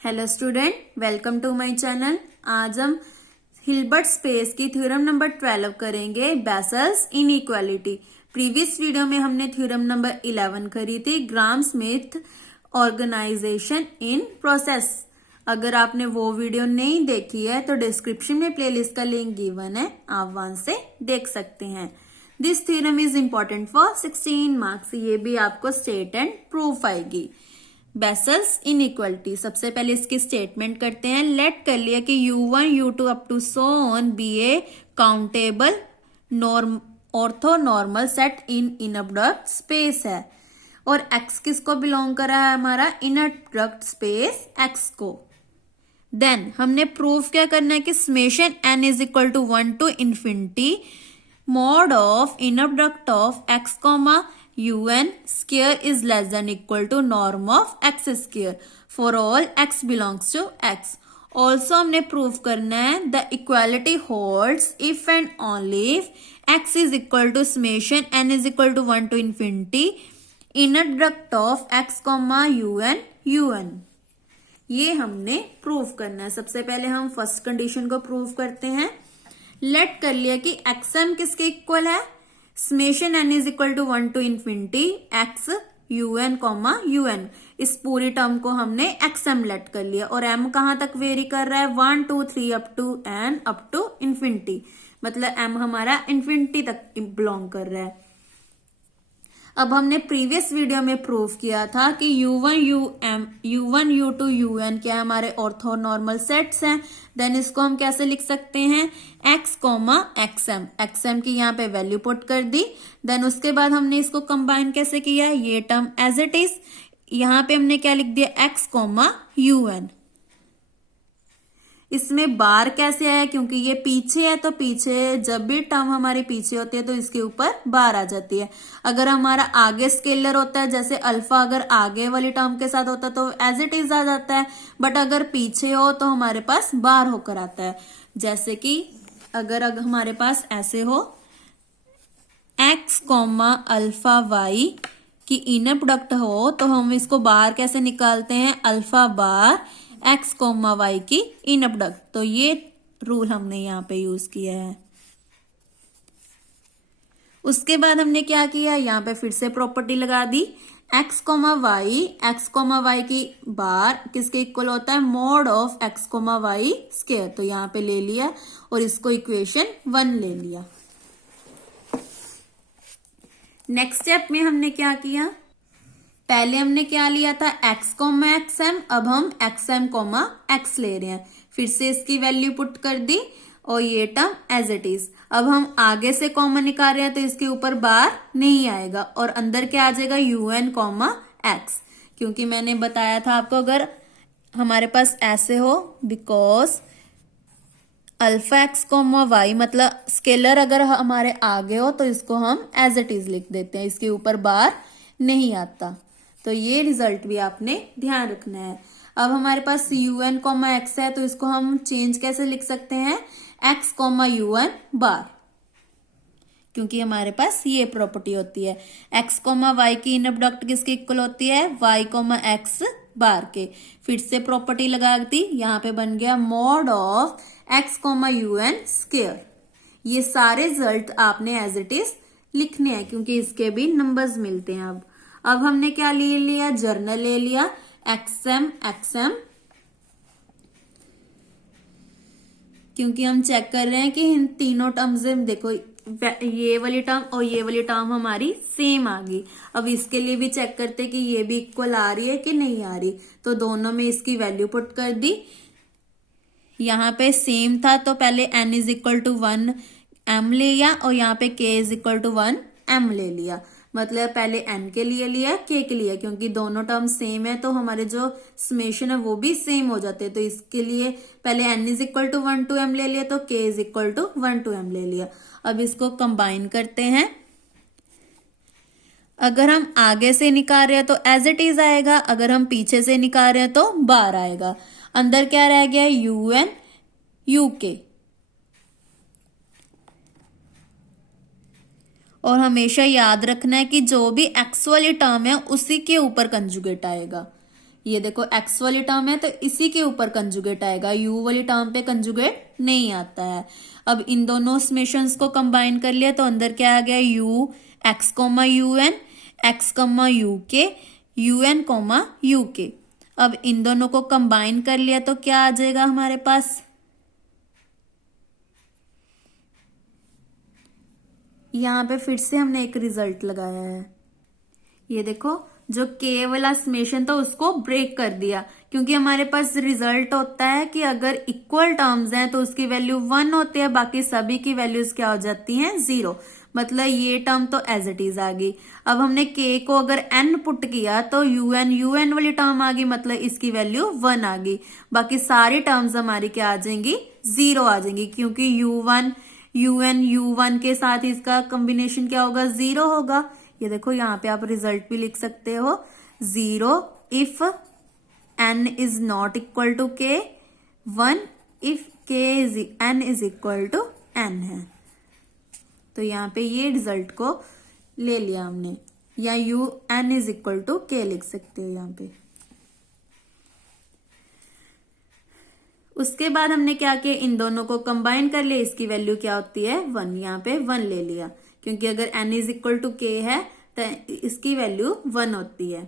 Hello student, welcome to my channel. आज हम Hilbert space की थ्योरम नंबर 12 करेंगे, बेसल्स इनइक्वालिटी। प्रीवियस वीडियो में हमने थ्योरम नंबर 11 करी थी, ग्राम स्मिथ ऑर्गेनाइजेशन इन प्रोसेस। अगर आपने वो वीडियो नहीं देखी है तो डिस्क्रिप्शन में प्लेलिस्ट का लिंक गिवन है, आप वहां से देख सकते हैं। This theorem is important for 16 marks. ये भी आपको स्टेट एंड प्रूफ आएगी। बेसल्स इनइक्वालिटी, सबसे पहले इसकी स्टेटमेंट करते हैं। लेट कर लिया कि u1 u2 up to so on be a countable norm orthonormal set in inner product space है, और x किसको बिलोंग कर रहा है? हमारा इनर प्रोडक्ट स्पेस x को। देन हमने प्रूफ क्या करना है कि summation n is equal to 1 to infinity mod of inner product of x comma un square is less than equal to norm of x square for all x belongs to x. Also हमने proof करना है the equality holds if and only if x is equal to summation n is equal to 1 to infinity inner product of x comma un. ये हमने proof करना है। सबसे पहले हम फर्स्ट कंडीशन को प्रूफ करते हैं। लेट कर लिया कि एक्सएम किसके इक्वल है? Summation n is equal to 1 to infinity x u n comma u n. इस पूरी टर्म को हमने एक्सएम लेट कर लिया, और एम कहां तक वेरी कर रहा है? 1 2 3 up to n up to infinity, मतलब एम हमारा इंफिनिटी तक बिलोंग कर रहा है। अब हमने प्रीवियस वीडियो में प्रूव किया था कि u1 u2 un क्या हमारे ऑर्थोनॉर्मल सेट्स हैं। देन इसको हम कैसे लिख सकते हैं? x xm की यहाँ पे वैल्यू पुट कर दी। देन उसके बाद हमने इसको कंबाइन कैसे किया? ये टर्म एज इट इज, यहाँ पे हमने क्या लिख दिया? x un। इसमें बार कैसे आया? क्योंकि ये पीछे है, तो पीछे जब भी टर्म हमारी पीछे होती है तो इसके ऊपर बार आ जाती है। अगर हमारा आगे स्केलर होता है, जैसे अल्फा अगर आगे वाली टर्म के साथ होता है तो एज इट इज आ जाता है, बट अगर पीछे हो तो हमारे पास बार होकर आता है। जैसे कि अगर हमारे पास ऐसे हो x अल्फा y की इनर प्रोडक्ट हो, तो हम इसको बाहर कैसे निकालते हैं? अल्फा बार x y की इनर प्रोडक्ट। तो ये रूल हमने यहाँ पे यूज किया है। उसके बाद हमने क्या किया? यहाँ पे फिर से प्रॉपर्टी लगा दी। x y की बार किसके इक्वल होता है? Mode of x y square. तो यहाँ पे ले लिया और इसको इक्वेशन 1 ले लिया। नेक्स्ट स्टेप में हमने क्या किया? पहले हमने क्या लिया था? x xm, अब हम xm x ले रहे हैं। फिर से इसकी वैल्यू पुट कर दी और ये टर्म एज इट इज। अब हम आगे से कॉमन निकाल रहे हैं तो इसके ऊपर बार नहीं आएगा, और अंदर क्या आ जाएगा? un x। क्योंकि मैंने बताया था आपको, अगर हमारे पास ऐसे हो, बिकॉज अल्फा x y मतलब स्केलर अगर हमारे आगे हो तो इसको हम एज इट इज लिख देते हैं, इसके ऊपर बार नहीं आता। तो ये रिजल्ट भी आपने ध्यान रखना है। अब हमारे पास un x है, तो इसको हम चेंज कैसे लिख सकते हैं? x un बार, क्योंकि हमारे पास ये प्रॉपर्टी होती है। x y की इनर प्रोडक्ट किसके इक्वल होती है? y x बार के। फिर से प्रॉपर्टी लगा दी, यहाँ पे बन गया mode of x un square. ये सारे रिजल्ट आपने एज इट इज लिखने हैं, क्योंकि इसके भी नंबर्स मिलते हैं। अब हमने क्या ले लिया? जर्नल ले लिया xm, क्योंकि हम चेक कर रहे हैं कि इन तीनों टर्म्स में देखो, ये वाली टर्म और ये वाली टर्म हमारी सेम आ गई। अब इसके लिए भी चेक करते कि ये भी इक्वल आ रही है कि नहीं आ रही, तो दोनों में इसकी वैल्यू पुट कर दी। यहाँ पे सेम था तो पहले n is equal to 1 m ले लिया, और यहाँ पे k is equal to 1 m ले लिया। मतलब पहले n के लिए लिया, k के लिए, क्योंकि दोनों टर्म सेम है तो हमारे जो समेशन है वो भी सेम हो जाते हैं। तो इसके लिए पहले n is equal to 1 to m ले लिया, तो k is equal to 1 to m ले लिया। अब इसको कंबाइन करते हैं। अगर हम आगे से निकाल रहे हैं तो एज इट इज आएगा, अगर हम पीछे से निकाल रहे हैं तो बार आएगा। अंदर क्या रह गया? un uk। और हमेशा याद रखना है कि जो भी एक्स वाली टर्म है उसी के ऊपर कंजुगेट आएगा। ये देखो x वाली टर्म है तो इसी के ऊपर कंजुगेट आएगा, u वाली टर्म पे कंजुगेट नहीं आता है। अब इन दोनों समेशंस को कंबाइन कर लिया तो अंदर क्या आ गया, u x comma u n, x comma u k, u n comma u k. अब इन दोनों को कंबाइन कर लिया तो क्या आ जाएगा हमारे पास, यहां पे फिर से हमने एक रिजल्ट लगाया है। ये देखो जो के वाला समेशन था उसको ब्रेक कर दिया, क्योंकि हमारे पास रिजल्ट होता है कि अगर इक्वल टर्म्स हैं तो उसकी वैल्यू 1 होती है, बाकी सभी की वैल्यूज क्या हो जाती हैं, 0। मतलब ये टर्म तो एज इट इज आ गई। अब हमने के को अगर एन पुट किया तो यूएन वाली टर्म आ गई, मतलब इसकी वैल्यू 1 आ गई। बाकी सारी टर्म्स हमारी क्या आ जाएंगी, 0 आ जाएंगी, क्योंकि यू1 के साथ इसका कॉम्बिनेशन क्या होगा, 0 होगा। ये देखो यहाँ पे आप रिजल्ट भी लिख सकते हो, 0 if n is not equal to k, 1 if n is equal to n है। तो यहाँ पे ये रिजल्ट को ले लिया हमने, या n इज इक्वल टू के लिख सकते हो यहाँ पे। उसके बाद हमने क्या किया, इन दोनों को कंबाइन कर लिया, इसकी वैल्यू क्या होती है, 1। यहाँ पे 1 ले लिया, क्योंकि अगर n इज इक्वल टू के है तो इसकी वैल्यू 1 होती है।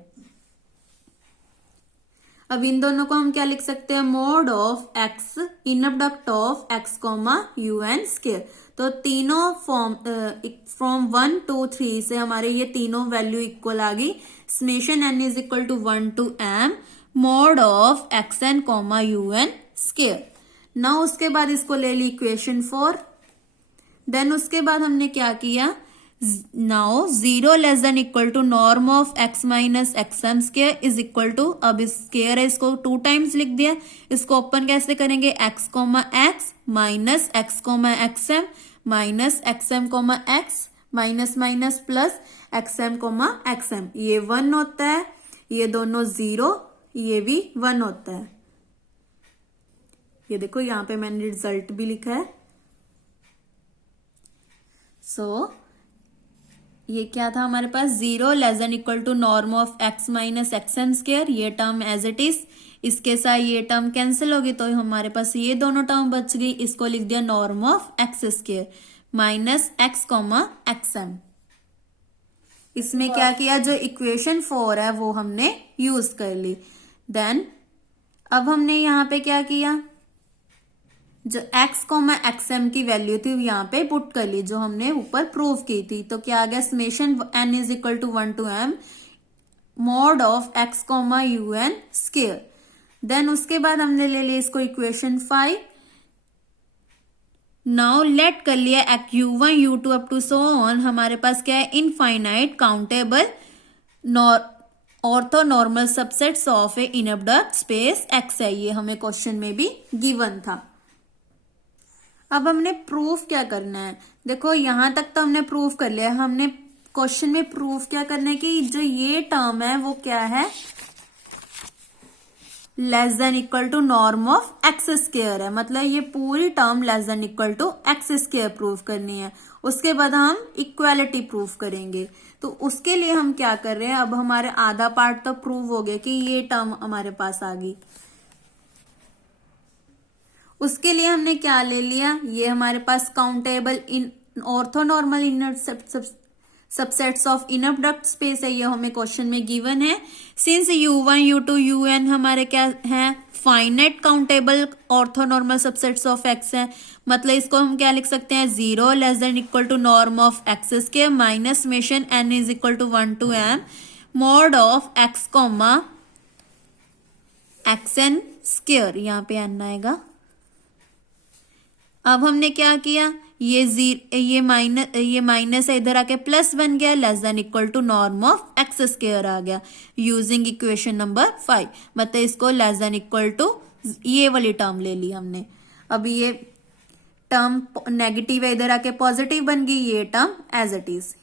अब इन दोनों को हम क्या लिख सकते हैं, mod of x in product of x comma u n square. तो तीनों फ्रॉम 1 to 3 से हमारे ये तीनों वैल्यू इक्वल आ गई। Summation n is equal to 1 to m mod of x n comma u n square. ना उसके बाद इसको ले ली इक्वेशन 4। देन उसके बाद हमने क्या किया, now 0 less than equal to norm of x minus x m square is equal to, अब इस स्क्वायर है इसको 2 टाइम्स लिख दिया। इसको ओपन कैसे करेंगे, x comma x minus x comma x m minus x m comma x minus minus plus x m comma x m. ये 1 होता है, ये दोनों 0, ये भी 1 होता है। ये देखो यहाँ पे मैंने रिजल्ट भी लिखा है। ये क्या था हमारे पास, 0 less than equal to norm of x minus x m square, ये टर्म एज इट इज, इसके साथ ये टर्म कैंसिल होगी तो हमारे पास ये दोनों टर्म बच गई। इसको लिख दिया norm of x square minus x comma x m. इसमें क्या किया, जो इक्वेशन 4 है वो हमने यूज कर ली। देन अब हमने यहाँ पे क्या किया, जो x कोमा एक्स एम की वैल्यू थी यहाँ पे पुट कर ली, जो हमने ऊपर प्रूव की थी। तो क्या आ गया, summation n is equal to 1 to m mod of x comma u n square. Then उसके बाद हमने ले लिया इसको इक्वेशन 5। नाउ लेट कर लिया u1 u2 up to so on. हमारे पास क्या है, infinite countable orthonormal subsets of a inner product space x है। ये हमें क्वेश्चन में भी गिवन था। अब हमने प्रूफ क्या करना है, देखो यहां तक तो हमने प्रूफ कर लिया। हमने क्वेश्चन में प्रूफ क्या करना है कि जो ये टर्म है वो क्या है, less than equal to norm of x square है। मतलब ये पूरी term less than equal to x square proof करनी है। उसके बाद हम इक्वालिटी प्रूफ करेंगे। तो उसके लिए हम क्या कर रहे हैं, अब हमारे आधा पार्ट तो प्रूव हो गया कि ये टर्म हमारे पास आ गई। उसके लिए हमने क्या ले लिया, ये हमारे पास countable in orthonormal inner subsets of inner product space है। ये हमें क्वेश्चन में गिवन है। सिंस u1 u2 un हमारे क्या है, finite countable orthonormal subsets of x है। मतलब इसको हम क्या लिख सकते हैं, 0 less than equal to norm of x square minus summation n is equal to 1 to m mod of x comma x n square. यहाँ पे n आएगा। अब हमने क्या किया, ये माइनस है, इधर आके प्लस बन गया, less than equal to norm of x square आ गया यूजिंग इक्वेशन नंबर 5। मतलब इसको लेस देन इक्वल टू ये वाली टर्म ले ली हमने। अब ये टर्म नेगेटिव है, इधर आके पॉजिटिव बन गई, ये टर्म एज इट इज।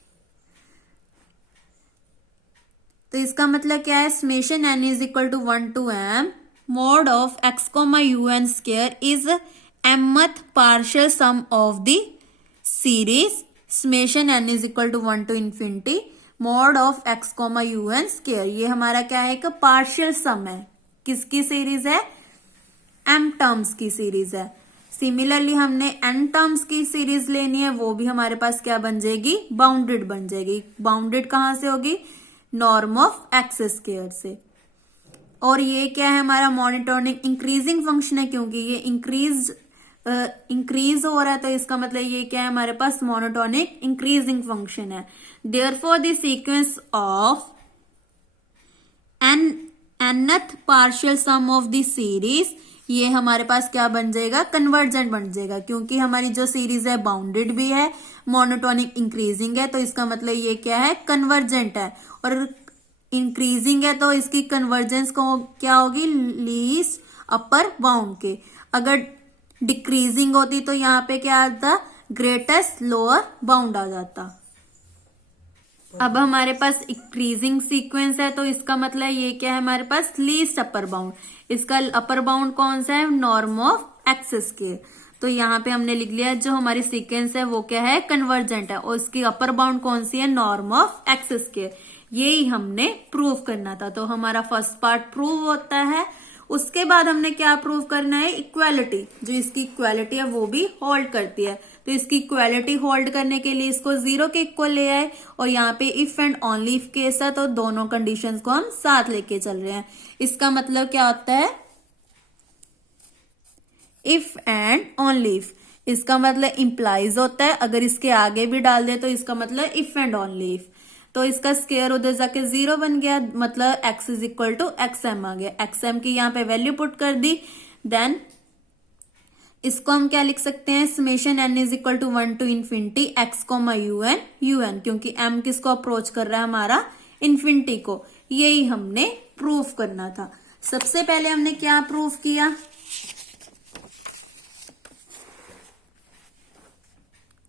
तो इसका मतलब क्या है, summation n is equal to 1 to m mod of x comma u n square is mth partial sum of the series summation n is equal to 1 to infinity mod of x comma u n square, ये हमारा क्या है, एक partial सम है। किसकी series है, m terms की series है। सिमिलरली हमने n टर्म्स की सीरीज लेनी है, वो भी हमारे पास क्या बन जाएगी, बाउंडेड बन जाएगी। बाउंडेड कहां से होगी, नॉर्म ऑफ एक्स स्क्वायर से। और ये क्या है, हमारा मोनोटोनिक इंक्रीजिंग फंक्शन है, क्योंकि ये इंक्रीज हो रहा है, तो इसका मतलब ये क्या है, हमारे पास मोनोटोनिक इंक्रीजिंग फंक्शन है। Therefore the sequence of nth partial sum of the series, ये हमारे पास क्या बन जाएगा, कन्वर्जेंट बन जाएगा, क्योंकि हमारी जो सीरीज है बाउंडेड भी है, मोनोटोनिक इंक्रीजिंग है, तो इसका मतलब ये क्या है, कन्वर्जेंट है। और इंक्रीजिंग है तो इसकी कन्वर्जेंस को क्या होगी, लीस्ट अपर बाउंड के। अगर डिक्रीजिंग होती तो यहाँ पे क्या आता, ग्रेटेस्ट लोअर बाउंड आ जाता। अब हमारे पास इंक्रीजिंग सीक्वेंस है, तो इसका मतलब ये क्या है, हमारे पास लीस्ट अपर बाउंड। इसका अपर बाउंड कौन सा है, नॉर्म ऑफ एक्स स्क्वायर। तो यहाँ पे हमने लिख लिया जो हमारी सीक्वेंस है वो क्या है, कन्वर्जेंट है, और इसकी अपर बाउंड कौन सी है, नॉर्म ऑफ एक्स स्क्वायर। यही हमने प्रूव करना था। तो हमारा फर्स्ट पार्ट प्रूव होता है। उसके बाद हमने क्या प्रूव करना है, इक्वालिटी। जो इसकी इक्वालिटी है वो भी होल्ड करती है, तो इसकी इक्वालिटी होल्ड करने के लिए इसको 0 के इक्वल ले आए, और यहाँ पे if and only if case है, तो दोनों कंडीशंस को हम साथ लेके चल रहे हैं। इसका मतलब क्या होता है, इफ एंड ओनली इफ। इसका मतलब इंप्लाइज होता है, अगर इसके आगे भी डाल दे तो इसका मतलब इफ एंड ओनली इफ। तो इसका स्क्वायर उधर जाके 0 बन गया, मतलब x is equal to XM आ गया। XM की यहाँ पे वैल्यू पुट कर दी। देन इसको हम क्या लिख सकते हैं, summation n is equal to 1 to infinity x comma un, क्योंकि m किसको अप्रोच कर रहा है, हमारा इन्फिनिटी को। यही हमने प्रूफ करना था। सबसे पहले हमने क्या प्रूफ किया,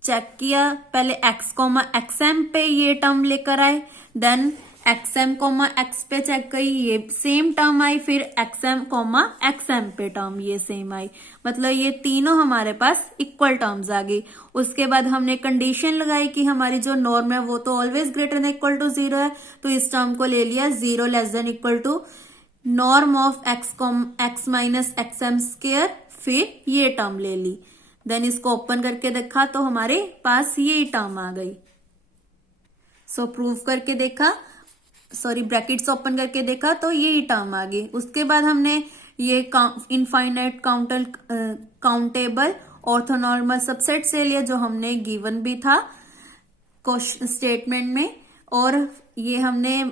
चेक किया, पहले x कोमा xm पे ये टर्म लेकर आए, देन xm कोमा x पे चेक करी, ये सेम टर्म आई, फिर xm कोमा xm पे टर्म ये सेम आई, मतलब ये तीनों हमारे पास इक्वल टर्म्स आ गई। उसके बाद हमने कंडीशन लगाई कि हमारी जो नॉर्म है वो तो always greater than equal to 0 है, तो इस टर्म को ले लिया 0 less than equal to norm of x minus xm square, फिर ये टर्म ले ली। देन इसको ओपन करके देखा तो हमारे पास ये टर्म आ गई। सो प्रूफ करके देखा, सॉरी ब्रैकेट्स ओपन करके देखा तो ये टर्म आ गई। उसके बाद हमने ये इनफाइनाइट काउंटेबल ऑर्थोनॉर्मल सबसेट से लिया, जो हमने गिवन भी था क्वेश्चन स्टेटमेंट में। और ये हमने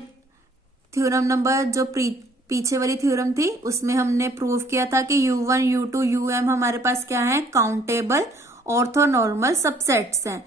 थ्योरम नंबर जो पीछे वाली थ्योरम थी उसमें हमने प्रूव किया था कि U1, U2, UM हमारे पास क्या है, काउंटेबल ऑर्थोनॉर्मल सबसेट्स हैं।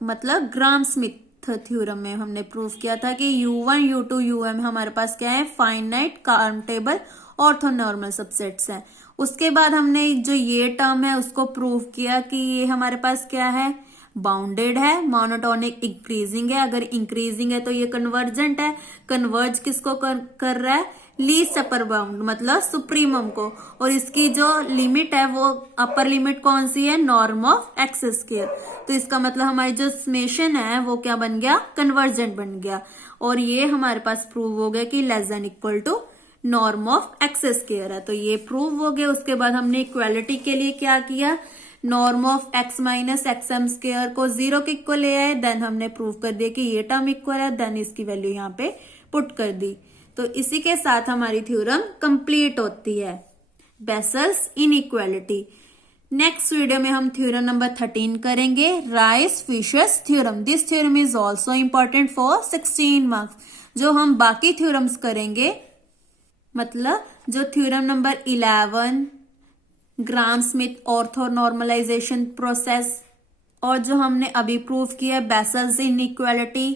मतलब ग्राम स्मिथ थ्योरम में हमने प्रूव किया था कि U1, U2, UM हमारे पास क्या है, फाइनाइट काउंटेबल ऑर्थोनॉर्मल सबसेट्स हैं। उसके बाद हमने जो ये टर्म है उसको प्रूव किया कि ये हमारे पास क्या है, बाउंडेड है, मोनोटोनिक इंक्रीजिंग है। अगर इंक्रीजिंग है तो ये कन्वर्जेंट है। कन्वर्ज किसको कर रहा है, लीस्ट अपर बाउंड मतलब सुप्रीमम को। और इसकी जो लिमिट है वो अपर लिमिट कौन सी है, नॉर्म ऑफ एक्स स्क्वायर। तो इसका मतलब हमारी जो समेशन है वो क्या बन गया, कन्वर्जेंट बन गया। और ये हमारे पास प्रूव हो गया कि less than equal to norm of x square है। तो ये प्रूव हो गया। उसके बाद हमने इक्वालिटी के लिए क्या किया, norm of x minus XM square को 0 के इक्वल ले आए। देन हमने प्रूव कर दिया कि ये टर्म इक्वल है, देन इसकी वैल्यू यहाँ पे पुट कर दी। तो इसी के साथ हमारी थ्योरम कंप्लीट होती है, बेसल्स इनइक्वालिटी। नेक्स्ट वीडियो में हम थ्योरम नंबर 13 करेंगे, Riesz Fischer's theorem. This theorem is also important for 16 marks. जो हम बाकी थ्योरम्स करेंगे, मतलब जो theorem number 11 Gram Schmidt orthonormalisation process, और जो हमने अभी प्रूव किया Bessel's inequality,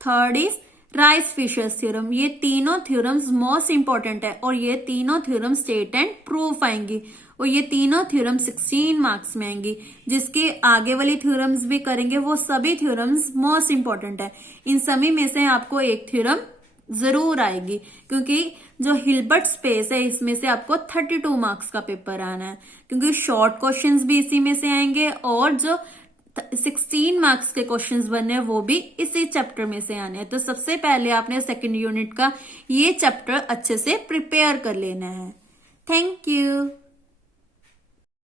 third is Riesz Fischer's theorem. ये तीनों थ्योरम्स मोस्ट इंपॉर्टेंट है और ये तीनों थ्योरम स्टेट एंड प्रूफ आएंगी और ये तीनों थ्योरम 16 मार्क्स में आएंगी। जिसके आगे वाली थ्योरम्स भी करेंगे वो सभी थ्योरम्स मोस्ट इंपॉर्टेंट है। इन सभी में से आपको एक थ्योरम जरूर आएगी, क्योंकि जो हिल्बर्ट स्पेस है इसमें से आपको 32 मार्क्स का पेपर आना है, क्योंकि शॉर्ट क्वेश्चंस भी इसी में से आएंगे और जो 16 मार्क्स के क्वेश्चंस बने हैं, वो भी इसी चैप्टर में से आने हैं। तो सबसे पहले आपने सेकंड यूनिट का ये चैप्टर अच्छे से प्रिपेयर कर लेना है। Thank you.